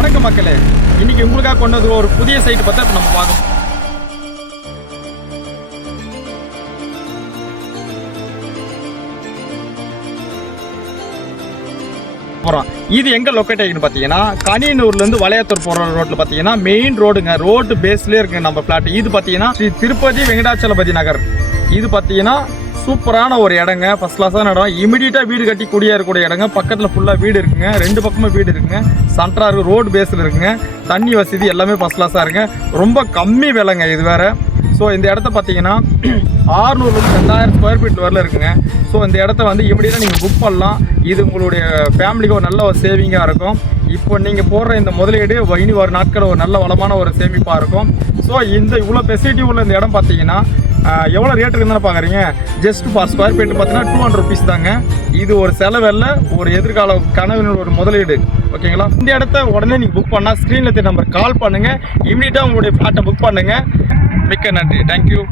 வணக்கம் மக்களே, இன்னைக்கு உங்களுக்காக கொண்டது ஒரு புதிய சைட் பார்த்தா இப்போ நம்ம பார்க்கணும். இது எங்க லொக்கேட் ஆகின்னு பார்த்தீங்கன்னா கனியனூர்லேருந்து வளையத்தூர் போகிற ரோட்டில் பார்த்தீங்கன்னா மெயின் ரோடுங்க. ரோடு பேஸ்லேயே இருக்குங்க நம்ம பிளாட். இது பார்த்தீங்கன்னா ஸ்ரீ திருப்பதி வெங்கடாச்சலபதி நகர். இது பார்த்தீங்கன்னா சூப்பரான ஒரு இடங்க, ஃபர்ஸ்ட் கிளாஸான இடம். இமிடியேட்டாக வீடு கட்டி குடியேறக்கூடிய இடங்க. பக்கத்தில் ஃபுல்லாக வீடு இருக்குங்க, ரெண்டு பக்கமும் வீடு இருக்குங்க. சென்டராக இருக்குது, ரோடு பேஸில் இருக்குங்க. தண்ணி வசதி எல்லாமே ஃபர்ஸ்ட் கிளாஸாக இருக்குங்க. ரொம்ப கம்மி விலைங்க இது வேறு. ஸோ இந்த இடத்த பார்த்தீங்கன்னா 600-2000 ஸ்கொயர் ஃபீட் வரல இருக்குங்க. ஸோ இந்த இடத்த வந்து இமிடியேட்டாக நீங்கள் புக் பண்ணலாம். இது உங்களுடைய ஃபேமிலிக்கு ஒரு நல்ல ஒரு சேவிங்காக இருக்கும். இப்போ நீங்கள் போடுற இந்த முதலீடு இனி ஒரு நாட்கள் ஒரு நல்ல வளமான ஒரு சேமிப்பாக இருக்கும். ஸோ இந்த இவ்வளோ ஃபெசிலிட்டி உள்ள இந்த இடம் பார்த்தீங்கன்னா எவ்வளோ ரேட் இருக்குன்னு பார்க்குறீங்க. ஜஸ்ட் ஃபார் ஸ்கொயர் ஃபீட் பார்த்தீங்கன்னா 200 rupees தாங்க. இது ஒரு செலவல்ல, ஒரு எதிர்கால கனவின் ஒரு முதலீடு. ஓகேங்களா? இந்த இடத்த உடனே நீங்கள் புக் பண்ணால் ஸ்க்ரீனில் தெரிய நம்பர் கால் பண்ணுங்கள். இமீடியட்டாக உங்களுடைய ஃப்ளாட்டை புக் பண்ணுங்கள். மிக்க நன்றி. தேங்க்யூ.